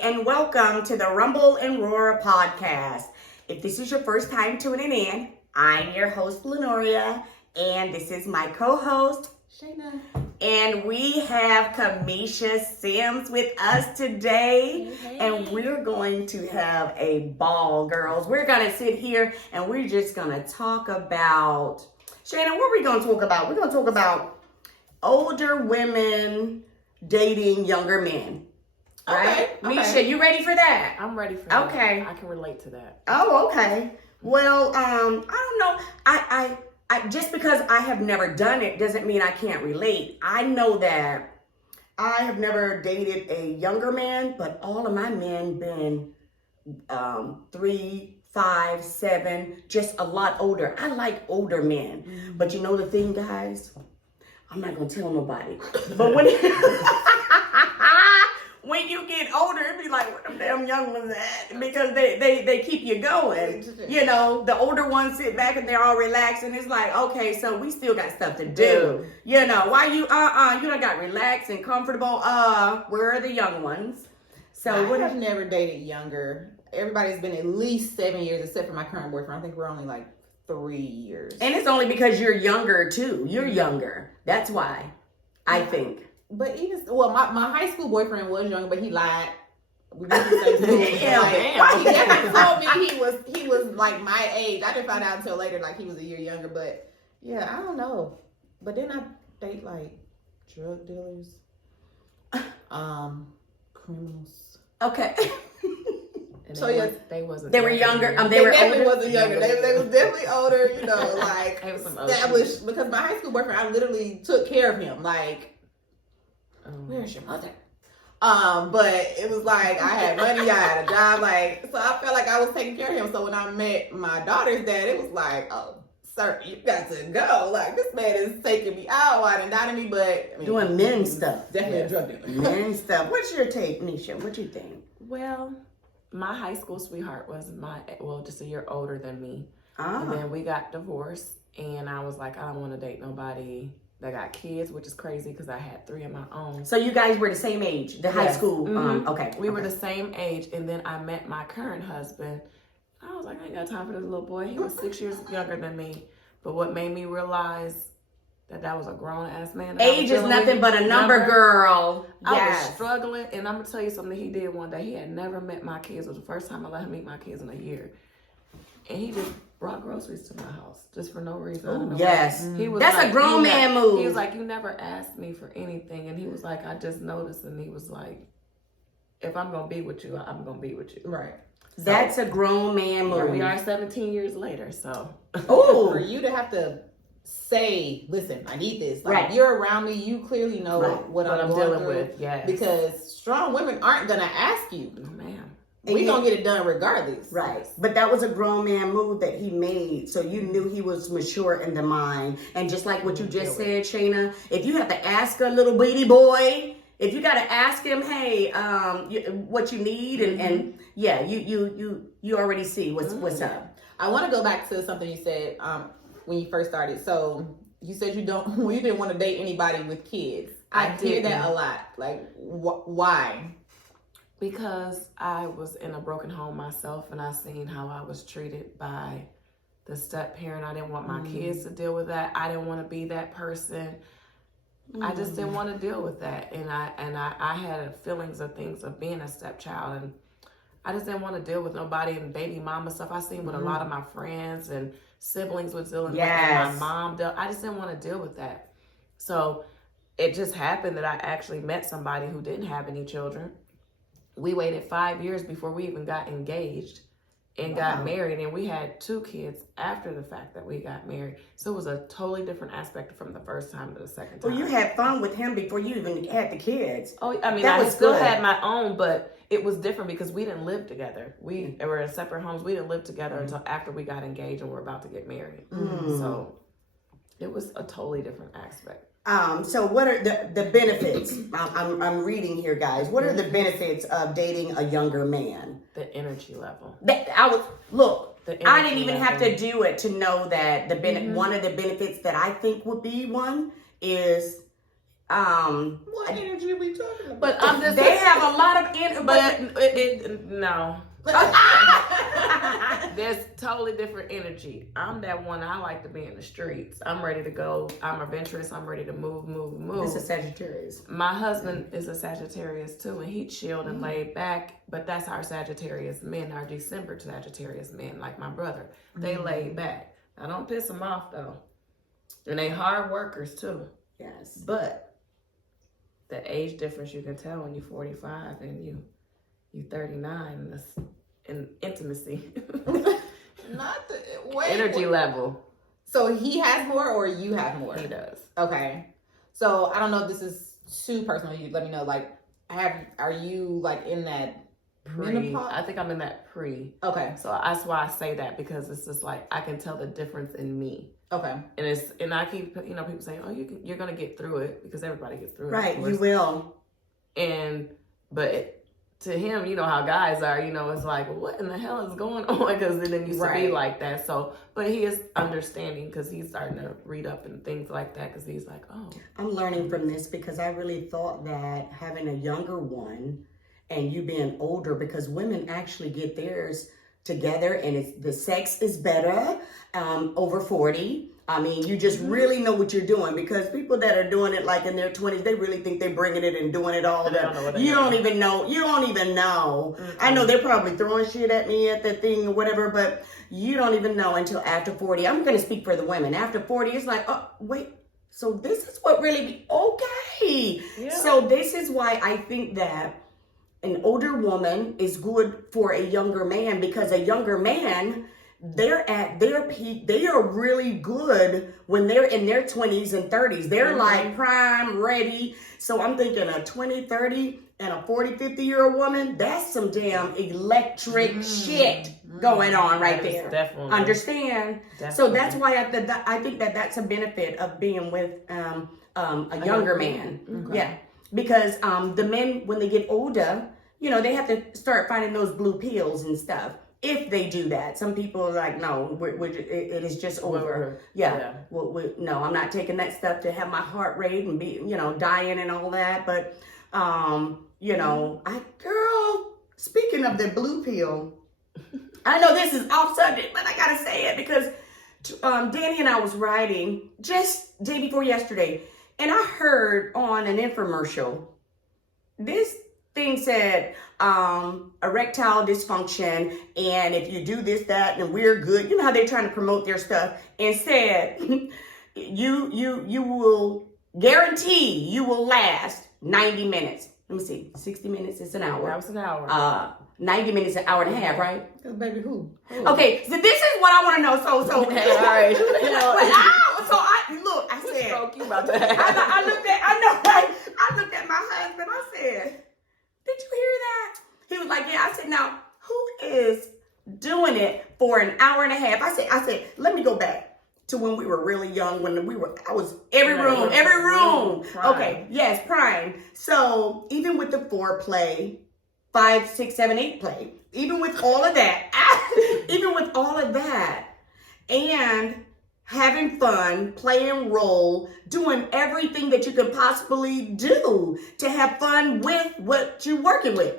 and welcome to the Rumble and Roar podcast. If this is your first time tuning in, I'm your host, Lenoria, and this is my co-host, Shayna. And we have Kamisha Sims with us today, Hey. And we're going to have a ball, girls. We're going to sit here and we're just going to talk about, Shayna, what are we going to talk about? We're going to talk about older women dating younger men. Right? Okay. Misha, you ready for that? I'm ready for that. Okay. I can relate to that. Oh, okay. Well, I don't know. I just because I have never done it doesn't mean I can't relate. I know that I have never dated a younger man, but all of my men been 3, 5, 7, just a lot older. I like older men. Mm-hmm. But you know the thing, guys? I'm not gonna tell nobody. But when you get older, it be like, where them damn young ones at? Because they keep you going. You know, the older ones sit back and they're all relaxed, and it's like, okay, so we still got stuff to do. You know, why you done got relaxed and comfortable. Where are the young ones? So I have never dated younger. Everybody's been at least 7 years, except for my current boyfriend. I think we're only like 3 years. And it's only because you're younger too. You're younger. That's why, I think. But even my high school boyfriend was younger, but he lied. We went to the same school. He definitely told me he was like my age. I didn't find out until later, like he was a year younger. But yeah, I don't know. But then I date like drug dealers, criminals. Okay. And So, they yeah, was- they wasn't. They were younger. They They were definitely older. wasn't younger. They was definitely older. You know, like They was some established. Because my high school boyfriend, I literally took care of him. Like, where's your mother? But it was like I had money, I had a job, like so I felt like I was taking care of him. So when I met my daughter's dad, it was like, oh, sir, you got to go. Like this man is taking me out, wide and down me, but I mean, Doing men stuff. definitely a drug dealer. Men stuff. What's your take, Nisha? What you think? Well, my high school sweetheart was just a year older than me. And Ah. then we got divorced, and I was like, I don't want to date nobody that got kids, which is crazy because I had 3 of my own. So you guys were the same age, the high Yes. school. Mhm. Okay. We were the same age, and then I met my current husband. I was like, I ain't got time for this little boy. He was 6 years younger than me. But what made me realize that was a grown ass man. that I was Age is dealing nothing with. but a number, girl. I was Yes. struggling, and I'm gonna tell you something he did one day. He had never met my kids. It was the first time I let him meet my kids in a year, and he just brought groceries to my house just for no reason. I don't know Yes. why. He was That's a like, grown "You man ne-" move. He was like, "You never asked me for anything," and he was like, "I just noticed," and he was like, "If I'm gonna be with you, I'm gonna be with you." Right. That's a grown man Here move. we are 17 years later, so. For Oh. you to have to say, listen, I need this. Like Right. you're around me, you clearly know Right. what What I'm I'm going dealing through. with, yes. Because strong women aren't gonna ask you. Oh, man. And We you- gonna get it done regardless. Right. But that was a grown man move that he made. So you knew he was mature in the mind. And just like what you just said, Shayna, if you have to ask a little bitty boy, if you got to ask him, hey, what you need, and yeah, you already see what's up. I want to go back to something you said when you first started. So you said you didn't want to date anybody with kids. I hear didn't. that a lot. Like, why? Because I was in a broken home myself, and I seen how I was treated by the step parent. I didn't want my kids to deal with that. I didn't want to be that person. I just didn't want to deal with that, and I had feelings of things of being a stepchild, and I just didn't want to deal with nobody and baby mama stuff. I seen what a lot of my friends and siblings was dealing with, and my mom dealt. I just didn't want to deal with that. So it just happened that I actually met somebody who didn't have any children. We waited 5 years before we even got engaged and got married, and we had 2 kids after the fact that we got married. So it was a totally different aspect from the first time to the second time. Well, you had fun with him before you even had the kids. Oh, I mean, That I was still good. had my own, but it was different because we didn't live together. We were in separate homes. We didn't live together until after we got engaged and we're about to get married. So it was a totally different aspect. So what are the benefits? I'm reading here, guys. What are the benefits of dating a younger man? The energy level. I didn't even have to do it to know that one of the benefits that I think would be one is What energy are we talking about? But I'm just they have a lot of no. There's totally different energy. I'm that one. I like to be in the streets. I'm ready to go. I'm adventurous. I'm ready to move. It's a Sagittarius. My husband is a Sagittarius too, and he chilled and laid back. But that's our Sagittarius men, our December Sagittarius men, like my brother. They laid back. I don't piss them off though, and they hard workers too. Yes. But the age difference, you can tell when you're 45 and you 39 in intimacy. Not the wait, energy level. So he has more, or you have more? He does. Okay. So I don't know if this is too personal. You let me know. Like, are you like in that menopause? I think I'm in that pre. Okay. So that's why I say that, because it's just like I can tell the difference in me. Okay. And I keep people saying, oh, you're gonna get through it, because everybody gets through it. Right, you will. But to him, you know how guys are, it's like, what in the hell is going on? Because it didn't used to be like that. So, but he is understanding, because he's starting to read up and things like that, because he's like, oh. I'm learning from this, because I really thought that having a younger one and you being older, because women actually get theirs together and the sex is better over 40. I mean, you just really know what you're doing, because people that are doing it like in their 20s, they really think they're bringing it and doing it all. You don't even know. Mm-hmm. I know they're probably throwing shit at me at the thing or whatever, but you don't even know until after 40. I'm going to speak for the women. After 40, it's like, oh, wait. So this is what really be okay. Yeah. So this is why I think that an older woman is good for a younger man, because a younger man, they're at their peak. They are really good when they're in their 20s and 30s. They're like prime, ready. So I'm thinking a 20, 30 and a 40, 50-year-old woman, that's some damn electric shit going on right there. Definitely. Understand? Definitely. So that's why I think that that's a benefit of being with a younger man. Okay. Yeah. Because the men, when they get older, they have to start finding those blue pills and stuff. If they do that, some people are like, no, it is just over. Yeah. No, I'm not taking that stuff to have my heart rate and be, dying and all that. But, girl, speaking of the blue pill, I know this is off subject, but I gotta say it, because Danny and I was riding just day before yesterday, and I heard on an infomercial, this thing said erectile dysfunction, and if you do this, that, and we're good. You know how they're trying to promote their stuff, and said you will guarantee you will last 90 minutes. Let me see, 60 minutes is an hour. That was an hour. 90 minutes, an hour and a half, right? Baby, who? Okay, so this is what I want to know. So okay, all right. I said, stroke you about that. I looked at my husband. I said, did you hear that? He was like, yeah. I said, now, who is doing it for an hour and a half? I said, let me go back to when we were really young, I was every room. Prime. Okay, yes, prime. So even with the foreplay, 5, 6, 7, 8 play, even with all of that, and having fun, playing role, doing everything that you could possibly do to have fun with what you're working with.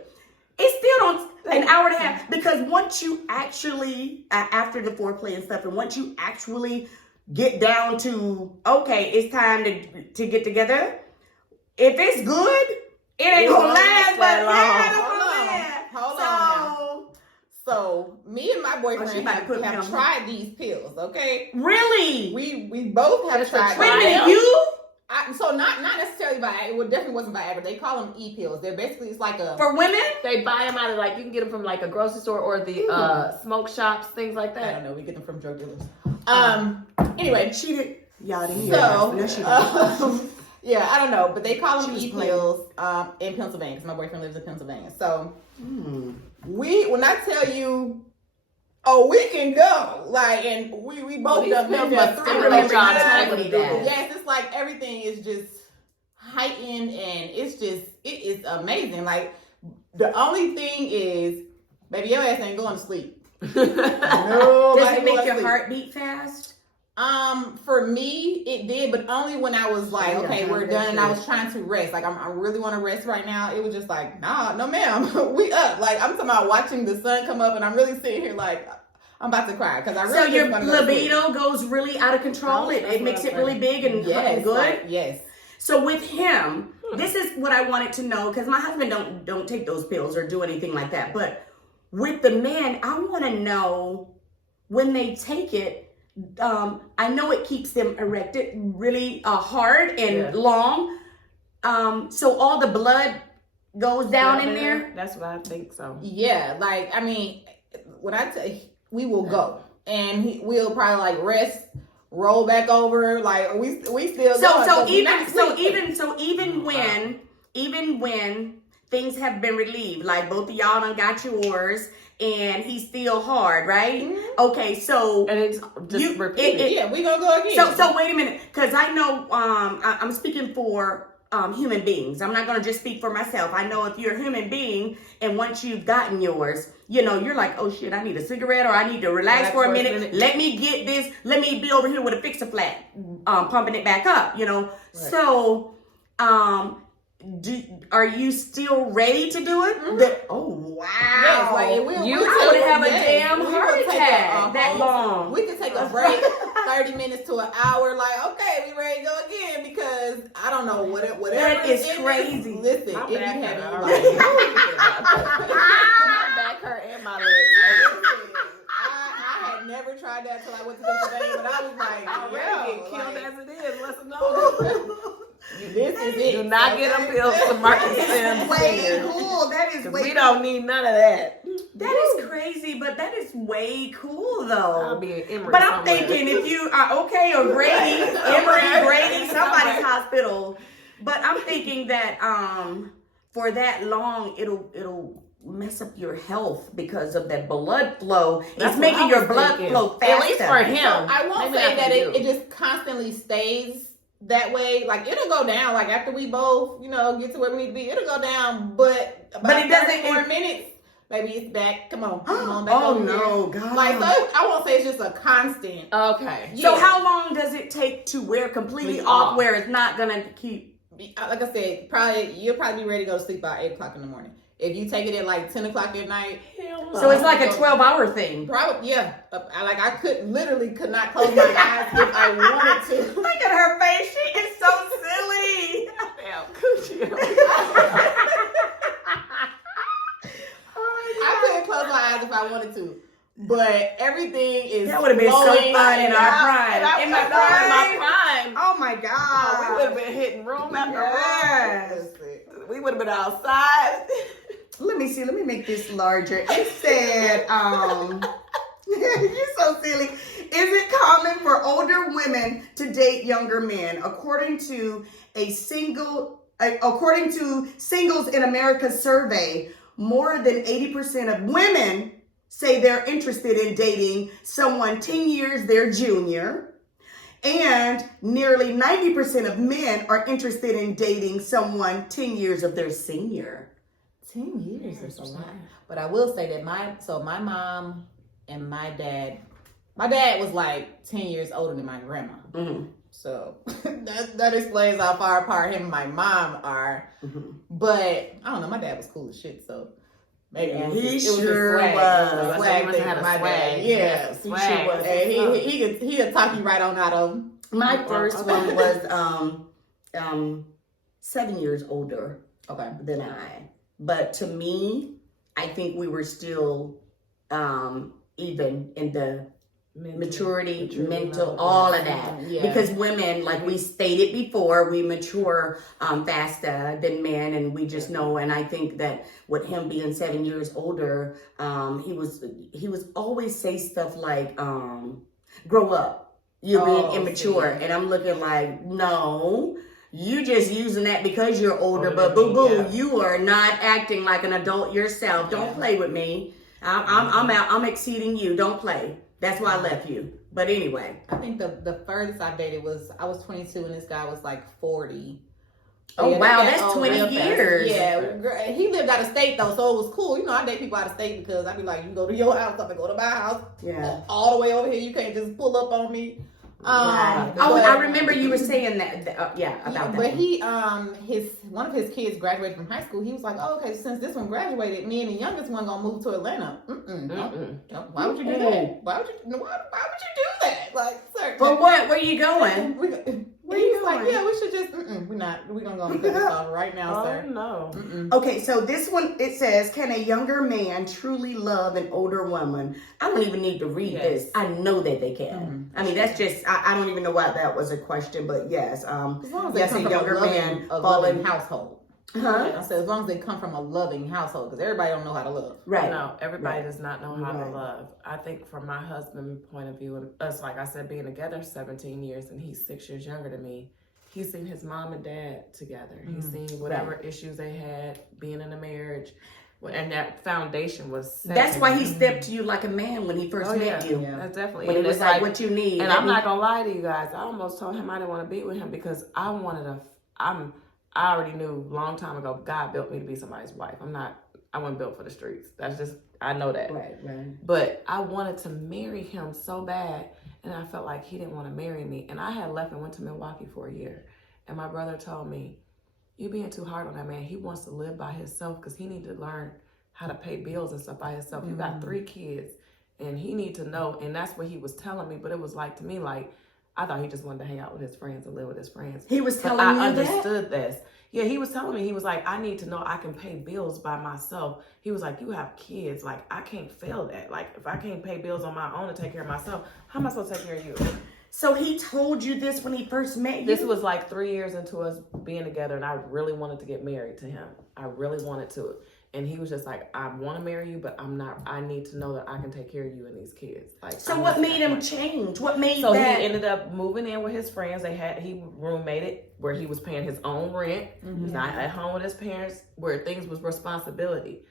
It still don't an hour and a half, because once you actually, after the foreplay and stuff, and once you actually get down to, okay, it's time to get together, if it's good, it ain't gonna last but Hold on. So me and my boyfriend have tried these pills, okay? Really? We both have tried. Wait a minute, you? So not necessarily Viagra. It definitely wasn't Viagra. They call them e-pills. They're basically, it's like a... For women? They buy them out of, you can get them from a grocery store or the smoke shops, things like that. I don't know. We get them from drug dealers. Anyway. She did. Y'all didn't hear that. Yeah, I don't know. But they call them e-pills in Pennsylvania, because my boyfriend lives in Pennsylvania. So when I tell you, we can go. And we both done pills for 3 times. Yes, it's like everything is just heightened, and it is amazing. The only thing is, baby, your ass ain't going to sleep. No. Does it make your heart beat fast? For me, it did, but only when I was like, okay, we're done, and I was trying to rest. Like, I really want to rest right now. It was just like, nah, no, ma'am, we up. Like, I'm talking about watching the sun come up, and I'm really sitting here like, I'm about to cry because I really. So your libido goes really out of control. It makes it really big and good. Like, yes. So with him, this is what I wanted to know, because my husband don't take those pills or do anything like that. But with the men, I want to know when they take it. I know it keeps them erected really hard and long. So all the blood goes down in there. That's what I think. So yeah, like I mean, when I say we will go and we'll probably like rest. Roll back over, like we still. So even when things have been relieved, like both of y'all done got yours, and he's still hard, right? Mm-hmm. Okay, so and it's just repeated. Yeah, we gonna go again. So wait a minute, because I know I'm speaking for human beings. I'm not gonna just speak for myself. I know if you're a human being and once you've gotten yours, you know, you're like, oh shit, I need a cigarette or I need to relax for a minute. Let me get this. Let me be over here with a Fix-A-Flat, pumping it back up, you know. Right. So, are you still ready to do it? Mm-hmm. Oh wow! Yes, like, I would have a damn heart attack that long. We could take a break, 30 minutes to an hour. Like, okay, we ready to go again because I don't know whatever. That is crazy. Listen, if you have my back hurt and my legs. I had never tried that till I went to Pennsylvania, but I was like, get killed as it is. Let's know. This is it. Do not get them pills to Marcus Sims. Way cool. That is way we don't need none of that. That is crazy, but that is way cool though. I'll be in Emory but I'm somewhere. thinking if you are okay or Grady, Emory, Grady, somebody's hospital. But I'm thinking that for that long it'll mess up your health because of that blood flow. It's making your blood flow faster. At least for him. So I won't say that it just constantly stays that way. Like it'll go down. Like after we both, you know, get to where we need to be, it'll go down. But it doesn't. 4 minutes. Maybe it's back. Come on back. Oh no, God! Like so, I won't say it's just a constant. Okay. Yeah. So how long does it take to wear completely off, where it's not gonna keep? Like I said, you'll probably be ready to go to sleep by 8:00 in the morning. If you take it at like 10 o'clock at night, so it's like a 12-hour thing. Probably, yeah. I could not close my eyes if I wanted to. Look at her face; she is so silly. Damn, coochie. I couldn't close my eyes if I wanted to, but everything is. That would have been so fun in our prime. In my prime. Oh my God! We would have been hitting room after room. We would have been outside. Let me see. Let me make this larger. It said, you're so silly. Is it common for older women to date younger men? According to Singles in America survey, more than 80% of women say they're interested in dating someone 10 years their junior. And nearly 90% of men are interested in dating someone 10 years of their senior. 10 years is a lot. But I will say that my mom and my dad was like 10 years older than my grandma. Mm-hmm. So that explains how far apart him and my mom are. Mm-hmm. But I don't know, my dad was cool as shit, so maybe it was he just sure swag. was. It was a swag thing with my dad. Yeah, swag. He sure was. And he could talk you right on out of him. My first one was 7 years older than I. But to me, I think we were still even in the maturity, mental, all of that. Yeah. Because women, like we stated before, we mature faster than men, and we just know. And I think that with him being 7 years older, he was always say stuff like, "Grow up, you're being immature," and I'm looking like, no. You just using that because you're older, but boo-boo, you are not acting like an adult yourself. Don't play with me. I'm exceeding you. Don't play. That's why I left you. But anyway. I think the furthest I dated I was 22 and this guy was like 40. Oh, yeah, wow, that's 20 years. Yeah, he lived out of state though, so it was cool. You know, I date people out of state because I'd be like, you go to your house, I'm gonna go to my house. Yeah. All the way over here, you can't just pull up on me. Right. Oh, but- I remember you were saying that. About that. But he, one of his kids graduated from high school. He was like, "Oh, okay. Since this one graduated, me and the youngest one gonna move to Atlanta." Why would you do that? Why would you do that? Like, sir. For what? Where you going? Where he was like, "Yeah, we should just. We're gonna go and cut this off right now, Oh, sir." no. Okay, so this one, it says, can a younger man truly love an older woman? I don't even need to read this. I know that they can. I mean, that's just, I don't even know why that was a question, but yes. As long as they Yes, come a from younger man a falling. loving household. Huh? I said, as long as they come from a loving household, because everybody don't know how to love. Right. No, everybody Right. does not know how to Right. love. I think from my husband's point of view, and us, like I said, being together 17 years and he's 6 years younger than me, he's seen his mom and dad together. He's seen whatever issues they had being in a marriage. And that foundation was set. That's why he stepped to you like a man when he first met you. Yeah. That's definitely. When he and was it's like, what you need. And I'm not gonna lie to you guys. I almost told him I didn't want to be with him because I already knew a long time ago God built me to be somebody's wife. I wasn't built for the streets. That's just, I know that. Right. But I wanted to marry him so bad, and I felt like he didn't want to marry me. And I had left and went to Milwaukee for a year. And my brother told me, "You being too hard on that man. He wants to live by himself because he need to learn how to pay bills and stuff by himself. You got 3 kids, and he need to know." And that's what he was telling me. But it was like, to me, like, I thought he just wanted to hang out with his friends and live with his friends. He was But telling I you understood this. Yeah, he was telling me, he was like, I need to know I can pay bills by myself. He was like, you have kids. Like, I can't fail that. Like, if I can't pay bills on my own to take care of myself, how am I supposed to take care of you? So he told you this when he first met you? This was like 3 years into us being together, and I really wanted to get married to him. I really wanted to. And he was just like, I want to marry you, but I need to know that I can take care of you and these kids. Like, So what made him change? What made So that? he ended up moving in with his friends. He roommated where he was paying his own rent. He's not at home with his parents, where things was responsibility.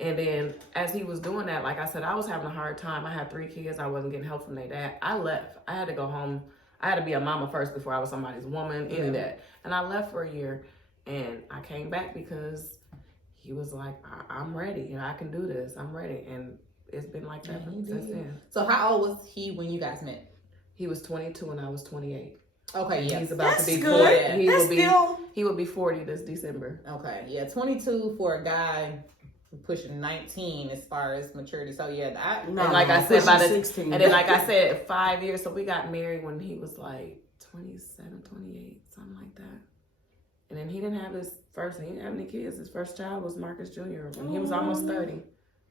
And then as he was doing that, like I said, I was having a hard time. I had 3 kids. I wasn't getting help from their dad. I left. I had to go home. I had to be a mama first before I was somebody's woman, any of that. And I left for a year, and I came back because he was like, I'm ready. I can do this. I'm ready. And it's been like that since then. So how old was he when you guys met? He was 22 and I was 28. Okay, yeah. He's about That's to be good. 40. He will be 40 this December. Okay, yeah, 22 for a guy pushing 19 as far as maturity. So yeah, And like I said, by the 16. and then like I said, 5 years. So we got married when he was like 27, 28, something like that. And then he didn't have he didn't have any kids. His first child was Marcus Jr. when he was almost 30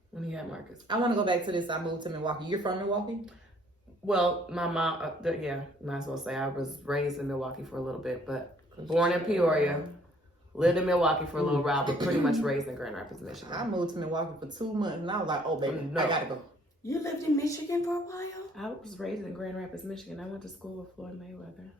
when he had Marcus. I want to go back to this. I moved to Milwaukee. You're from Milwaukee? Well, my mom, might as well say I was raised in Milwaukee for a little bit, but born in Peoria, lived in Milwaukee for a little while, but pretty much raised in Grand Rapids, Michigan. I moved to Milwaukee for 2 months, and I was like, "Oh, baby, I gotta go." You lived in Michigan for a while? I was raised in Grand Rapids, Michigan. I went to school with Floyd Mayweather.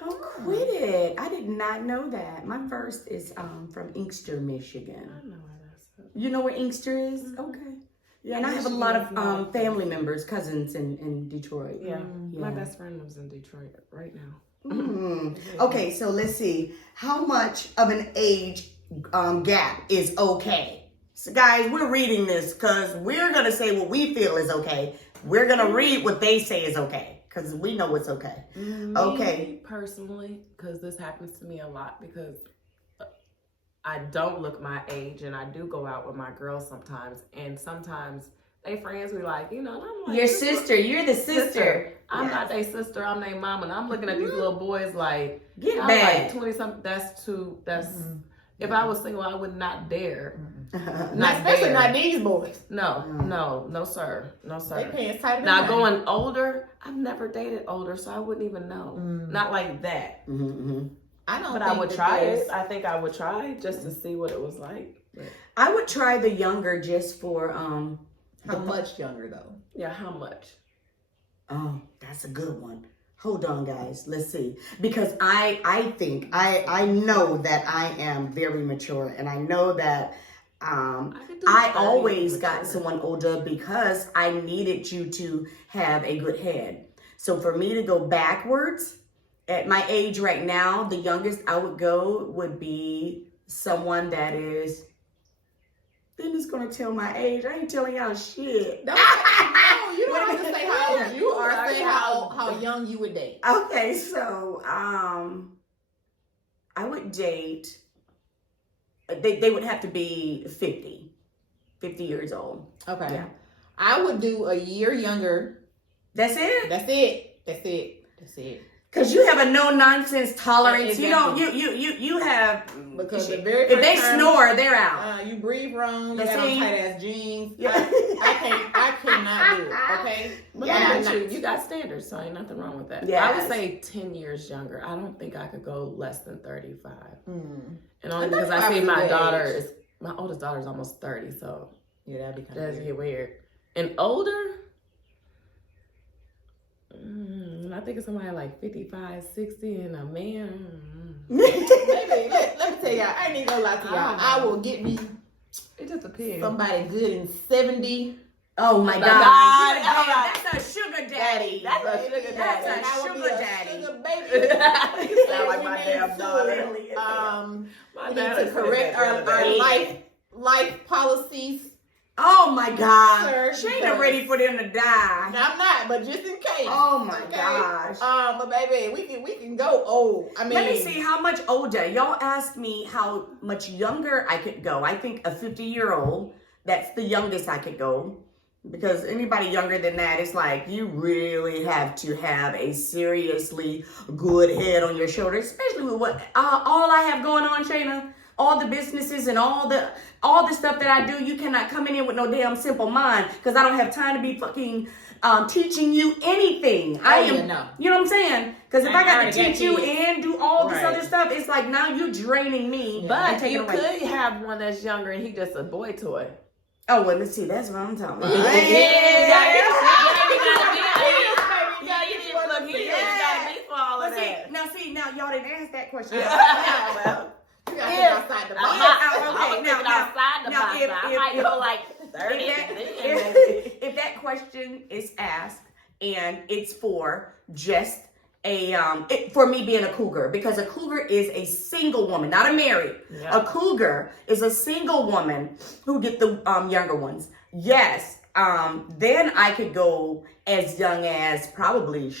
Oh, quit it. I did not know that. My first is from Inkster, Michigan. I know where that's at. You know where Inkster is? Okay. Yeah, and I have a lot of family members, cousins in Detroit. Yeah. Yeah. My best friend lives in Detroit right now. Okay, so let's see. How much of an age gap is okay? So guys, we're reading this because we're going to say what we feel is okay. We're going to read what they say is okay because we know what's okay. Me, personally, because this happens to me a lot because I don't look my age and I do go out with my girls sometimes. And sometimes they friends be like, and I'm like, Your sister, you're the sister. I'm not their sister, I'm their mama. And I'm looking at these little boys like, Get I'm back. like 20 something, if I was single, I would not dare. Especially not these boys. No, sir. They pants tighter than Now mine. going older, I've never dated older, so I wouldn't even know. Not like that. I don't. But think I would that try there's- it. I think I would try just to see what it was like. But, I would try the younger just for How much younger though? yeah, how much? Oh, that's a good one. Hold on, guys. Let's see. Because I think I know that I am very mature, and I know that I 30 always mature. got someone older because I needed you to have a good head. So for me to go backwards at my age right now, the youngest I would go would be someone that is. Then it's gonna tell my age. I ain't telling y'all shit. Don't No, you don't have to say how old you are. Say how young you would date. Okay, so I would date. They would have to be 50 years old. Okay. Yeah. I would do a year younger. That's it. That's it. Cause you have a no nonsense tolerance. Exactly. You have Because the very if first they time, snore, they're out. you breathe wrong. You That's have on it. tight ass jeans. Yeah. I cannot do it. Okay. But Yeah, look at you got standards, so ain't nothing wrong with that. Yes. I would say 10 years younger. I don't think I could go less than 35. And only I because I 35 see is a my good daughter age. is, my oldest daughter is almost 30, so Yeah, that'd be kind that's of get weird. And older, I think it's somebody like 55, 60, and a man. Baby, let me tell y'all, I ain't even gonna lie to y'all. I will get me It just depends. somebody good in 70. Oh my My God! God. Yeah, that's a sugar daddy. That's a sugar That's daddy. a I would be sugar a daddy. Sugar baby. You sound like And my we damn need daughter. to, My we dad need is to correct sugar our daddy. life policies. Oh my God! Sir, She ain't because- ready for them to die. Now, I'm not, but just in case. Oh my Okay? gosh! But baby, we can go old. I mean, Let me see how much older. Y'all asked me how much younger I could go. I think a 50-year-old. That's the youngest I could go. Because anybody younger than that, it's like you really have to have a seriously good head on your shoulders, especially with what all I have going on, Shayna. All the businesses and all the stuff that I do, you cannot come in with no damn simple mind because I don't have time to be fucking teaching you anything. I am, yeah, no. you know what I'm saying? Because if I got to already got teach you kids. and do all this Right. other stuff, it's like now you draining me. and But taking you away. could have one that's younger and he just a boy toy. Oh, well, let's see. That's what I'm talking about. Now, y'all didn't ask that question. You gotta think outside the box. If that question is asked and it's for just for me being a cougar, because a cougar is a single woman, not a married. Yeah. A cougar is a single woman who get the younger ones. Yes. Then I could go as young as probably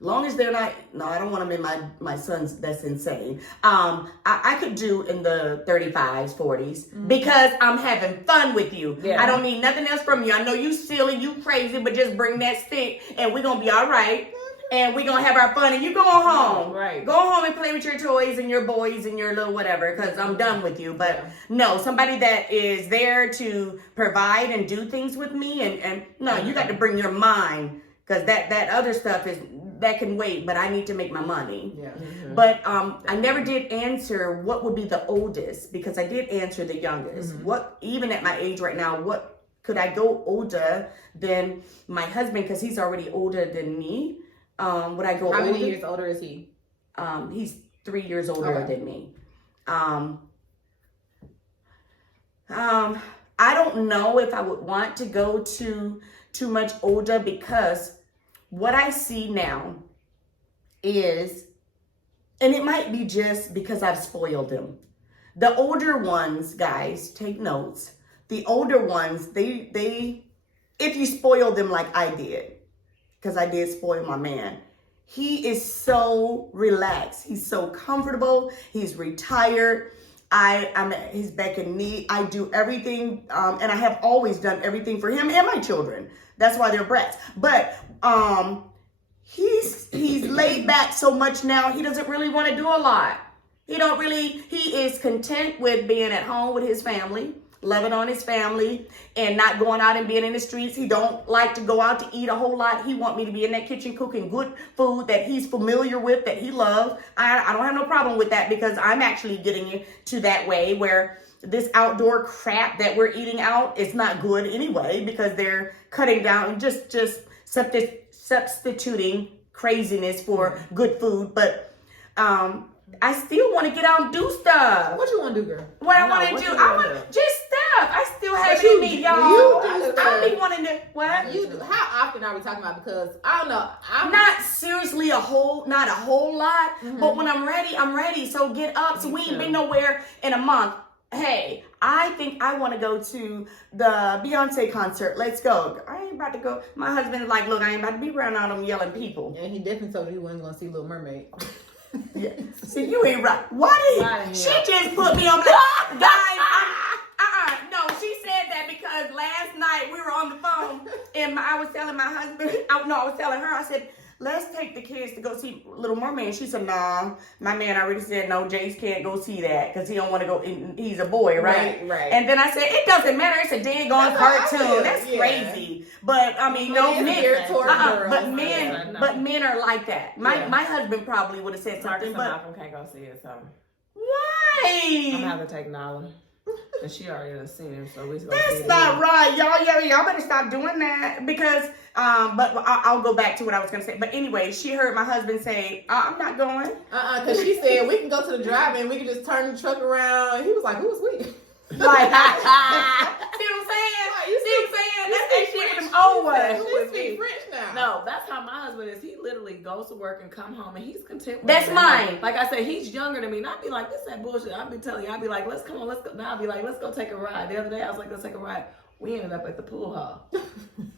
long as they're not, no, I don't want them in my sons. That's insane. I could do in the 35s, 40s because I'm having fun with you. Yeah. I don't need nothing else from you. I know you silly, you crazy, but just bring that stick and we're going to be all right. And we're going to have our fun and you go home. Right. Go home and play with your toys and your boys and your little whatever because I'm done with you. But no, somebody that is there to provide and do things with me. And no, you got to bring your mind because that other stuff that can wait, but I need to make my money. Yeah. But I never did answer what would be the oldest because I did answer the youngest. What, even at my age right now, what could I go older than my husband because he's already older than me? Would I go How older? many years older is he? He's 3 years older Okay. than me. I don't know if I would want to go too much older because what I see now is, and it might be just because I've spoiled them. The older ones, guys, take notes. The older ones, they if you spoil them like I did, because I did spoil my man. He is so relaxed. He's so comfortable. He's retired. I'm at his beck and need. I do everything, and I have always done everything for him and my children. That's why they're brats. But he's laid back so much now. He doesn't really want to do a lot. He is content with being at home with his family, loving on his family, and not going out and being in the streets. He don't like to go out to eat a whole lot. He want me to be in that kitchen cooking good food that he's familiar with, that he loves. I don't have no problem with that because I'm actually getting into that way where this outdoor crap that we're eating out is not good anyway because they're cutting down and just substituting craziness for good food. But I still want to get out and do stuff. What you want to do, girl? What I No, want what to do, you I wanna want just stuff. I still have But it in you me, do- y'all. you do I be stuff. wanting to what? You do. How often are we talking about? Because I don't know. I'm Not seriously not a whole lot, but when I'm ready, I'm ready. So get up. So we ain't been nowhere in a month. hey, I think I want to go to the Beyonce concert. Let's go. I ain't about to go. My husband is like, look, I ain't about to be around all them yelling people. And he definitely told you he wasn't gonna see Little Mermaid. Yeah. See, you ain't right. Why Right, did she yeah. just put me on the guys? No, she said that because last night we were on the phone and I was telling my husband. I was telling her. I said, let's take the kids to go see Little Mermaid. She said, nah, my man already said no. Jace can't go see that because he don't want to go. He's a boy, right? Right. And then I said, it doesn't matter. It's a dang on That's how I cartoon. feel, That's yeah. crazy. But I mean, But no it's men. geared toward girls. But Yeah. men are like that. My Yeah. my husband probably would have said Marcus something, and but Malcolm can't go see it, so I'm why? gonna have to take Nala. And she already done seen him, so we gonna see That's it not again. right, y'all better stop doing that because but I'll go back to what I was gonna say. But anyway, she heard my husband say, I'm not going. Because she said we can go to the drive-in, we can just turn the truck around. He was like, who's we? Like, see what I'm saying? You See what I'm saying? That's that shit French. from over. She speak French now. No, that's how my husband is. He literally goes to work and come home, and he's content with That's it. mine. Like I said, he's younger than me. And I'd be like, this that bullshit. I'd be telling you, I'd be like, let's go. Now I'd be like, let's go take a ride. The other day, I was like, let's take a ride. We ended up at the pool hall.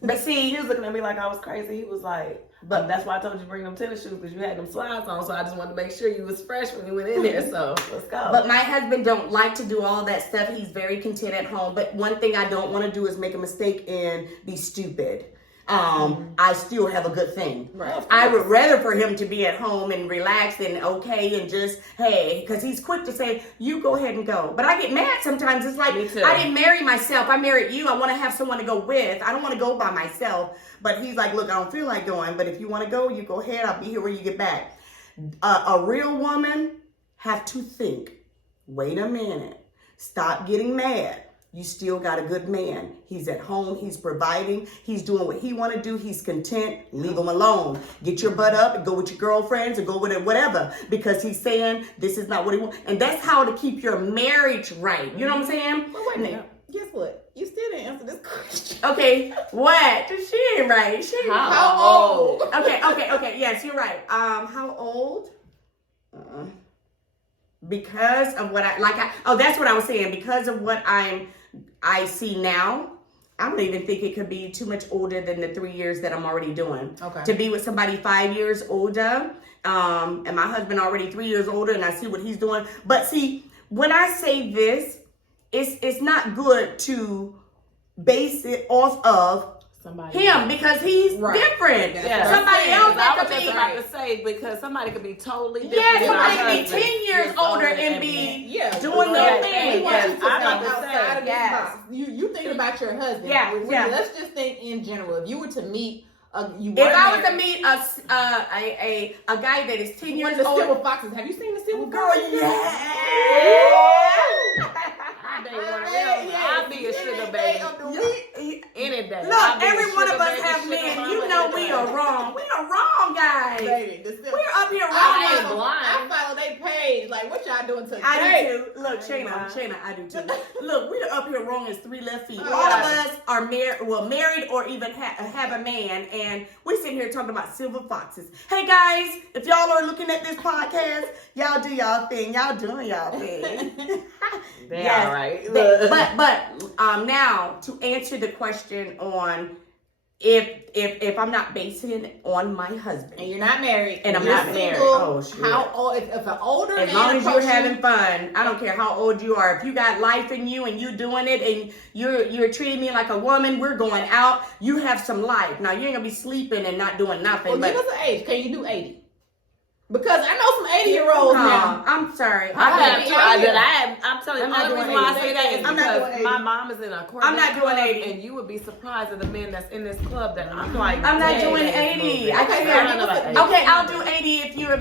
But see, He was looking at me like I was crazy. He was like, but that's why I told you to bring them tennis shoes because you had them slides on. So I just wanted to make sure you was fresh when you went in there. So let's go. but my husband don't like to do all that stuff. He's very content at home. But one thing I don't want to do is make a mistake and be stupid. I still have a good thing. Right. I would rather for him to be at home and relaxed and okay and just, hey, because he's quick to say, you go ahead and go. But I get mad sometimes. It's like, Me too. I didn't marry myself. I married you. I want to have someone to go with. I don't want to go by myself. But he's like, look, I don't feel like going. But if you want to go, you go ahead. I'll be here when you get back. A real woman have to think, wait a minute. Stop getting mad. You still got a good man. He's at home. He's providing. He's doing what he want to do. He's content. Leave him alone. Get your butt up and go with your girlfriends or go with it, whatever. Because he's saying this is not what he wants. And that's how to keep your marriage right. You know what I'm saying? But wait a minute. Guess what? You still didn't answer this question. Okay. What? She ain't right. She ain't right. How old? Okay. Yes, you're right. How old? Because of what that's what I was saying. Because of what I see now, I don't even think it could be too much older than the 3 years that I'm already doing. Okay. To be with somebody 5 years older, and my husband already 3 years older, and I see what he's doing. But see, when I say this, it's not good to base it off of somebody him because he's Right. different. Yeah. Somebody else I that was could just be. about to say because somebody could be totally different. Yeah, than somebody my could be husband. 10 years older and be Yeah, doing their we thing. want you Yes, to I'm think about to say, outside of this yes. box. You think about your husband. Yeah, yeah. Let's just think in general. If you were to meet If I was to meet a guy that is 10 one years of the older, Silver Foxes, have you seen the Silver girl, Foxes? yeah. I'll be a sugar baby any day. Look, I'll be a every one sugar of us baby, have sugar men. mama You know any we day. are wrong. We are wrong, guys. Baby, the Silver We're up here I ain't wrong. blind. I follow they page. Like, what y'all doing today? I do too. Look, I Shayna, ain't I do too. Look, we're up here wrong as 3 left feet. Oh, All of yeah. us are married or even have a man, and we're sitting here talking about silver foxes. Hey guys, if y'all are looking at this podcast, y'all do y'all thing. Y'all doing y'all thing. They Yes. all right. But now to answer the question on if I'm not basing it on my husband. And you're not married. And I'm you're not single, married. Oh, shit. How old? If an older As man long as you're approaches having fun, I don't care how old you are. If you got life in you and you doing it and you're treating me like a woman, we're going out. You have some life. Now you ain't gonna be sleeping and not doing nothing. Well, but give us an age. Can you do 80? Because I know some 80-year-olds now. I'm sorry. I'm telling you, I'm the not only doing reason why I 80. say that is I'm not doing because 80. my mom is in a Corvette I'm not doing club, 80. and you would be surprised at the men that's in this club that I'm like, I'm not dang, doing that is 80. moving. I can't I don't know about 80. Okay, I'll do 80 if you're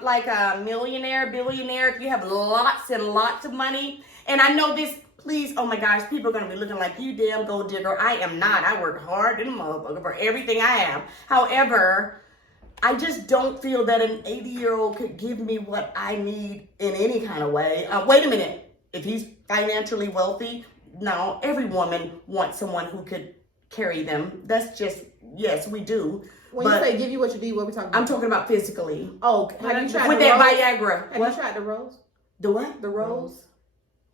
like a millionaire, billionaire, if you have lots and lots of money. And I know this, please, oh my gosh, people are going to be looking like you damn gold digger. I am not. I work hard and motherfucker for everything I have. However, I just don't feel that an 80-year-old could give me what I need in any kind of way. Wait a minute. If he's financially wealthy, no, every woman wants someone who could carry them. That's just, yes, we do. When But you say give you what you need, what we talking about? I'm talking about physically. Oh, have you tried With the that rose? Viagra. Have you tried the rose? The what? The rose?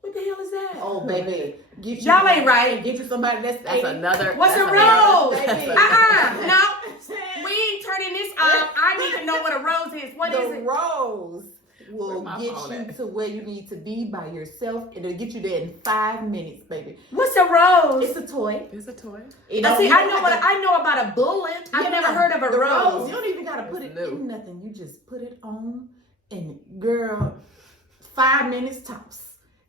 What the hell is that? Oh, baby. Y'all ain't right. Get you somebody that's another. What's that's a another- rose? Baby. No. We ain't turning this off. I need to know what a rose is. What is The it? rose will Where my get phone you at? to where you need to be by yourself. It'll get you there in 5 minutes, baby. What's a rose? It's a toy. It's a toy. You Now, see, you I don't know have what to- I know about a bullet. I've Yeah, never no, heard of a the rose. You don't even gotta put It's it new. in nothing. You just put it on, and girl, 5 minutes tops,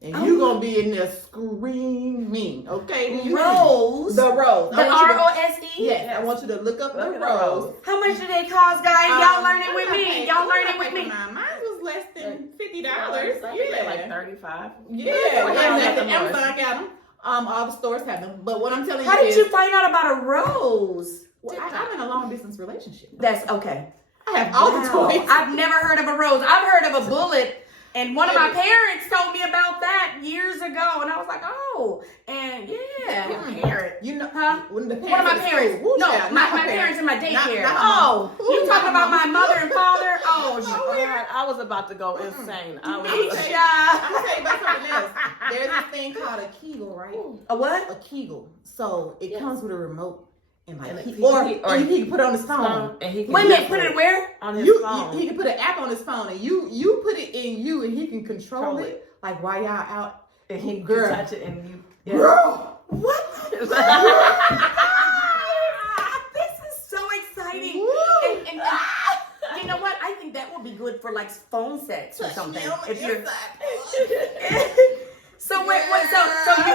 and you gonna be in there screaming. Okay, Rose. The rose. The I want you to- R-O-S-E? Yes, I want you to look up Look the at the rose. rose. How much do they cost, guys? Y'all learn it I'm with not me. paying- Y'all I'm learn not it with paying me. Mine was less than $50. Yeah, like Yeah, 35. yeah. $40 And at the Amazon got them. All the stores have them. But what I'm telling How you did is, you find out about a rose? well, I'm in a long distance relationship. That's okay. I have all the Wow. toys. I've never heard of a rose. I've heard of a bullet. And one of my parents told me about that years ago. And I was like, oh. And yeah. Mhm. Parent. You know, Huh? when the One of my at parents. school, woo, No, child, my not her parents in my daycare. Not Oh, her mama. you Ooh, talking not about my her mother and father? Oh, Oh, God, I was about to go insane. I was. I'm gonna Misha. tell you about something else. There's this thing called a Kegel, right? A what? A Kegel. So it comes with a remote, and like And he, he- or or- he can put it on his phone. And he can Wait a minute, put it where? on his You, phone. he can put an app on his phone, and you put it in you, and he can control Control it. Like while y'all out, and he girl. can touch it and you. Yeah. girl. What? This is so exciting. Woo. And you know what? I think that would be good for like phone sex or something. If you're so wait,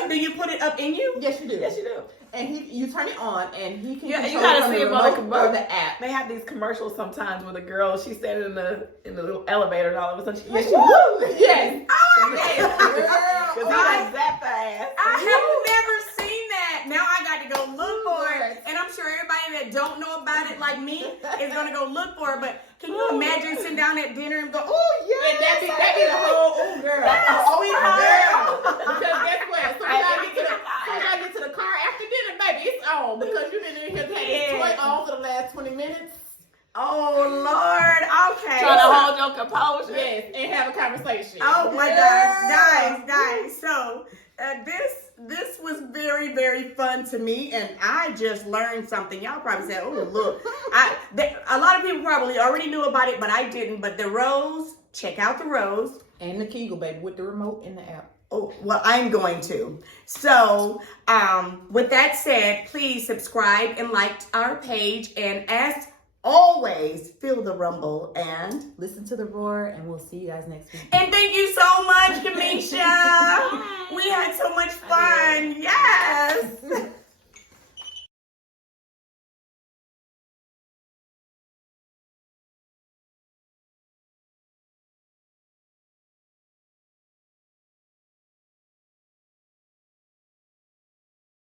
do you put it up in you? Yes, you do. Yes, you do. And you turn it on, and he can. Yeah, control you gotta it from see the him on the remote or remote. the app. They have these commercials sometimes with a girl. She's standing in the little elevator, and all of a sudden, Yes, she you woo! do. Yes. Because he done zapped her ass. I have never seen that. Now I got to go look for it. And I'm sure everybody that don't know about it like me is going to go look for it. But can you imagine sitting down at dinner and go, oh, yeah. And that be the whole girl. Yes, sweetheart. Because guess what? As soon as I get to the car after dinner, baby, it's on. Because you've been in here taking this toy on for the last 20 minutes. Oh, Lord. Okay. Trying to hold your composure. Yes, and have a conversation. Oh, my gosh. Nice. So this was very, very fun to me. And I just learned something. Y'all probably said, oh, look. A lot of people probably already knew about it, but I didn't. But the rose, check out the rose. And the Kegel, baby, with the remote and the app. Oh, well, I'm going to. So, with that said, please subscribe and like our page. And as always, feel the rumble. And Listen to the roar, and we'll see you guys next week. thank you so much, Kamisha. We had so much fun. Yes.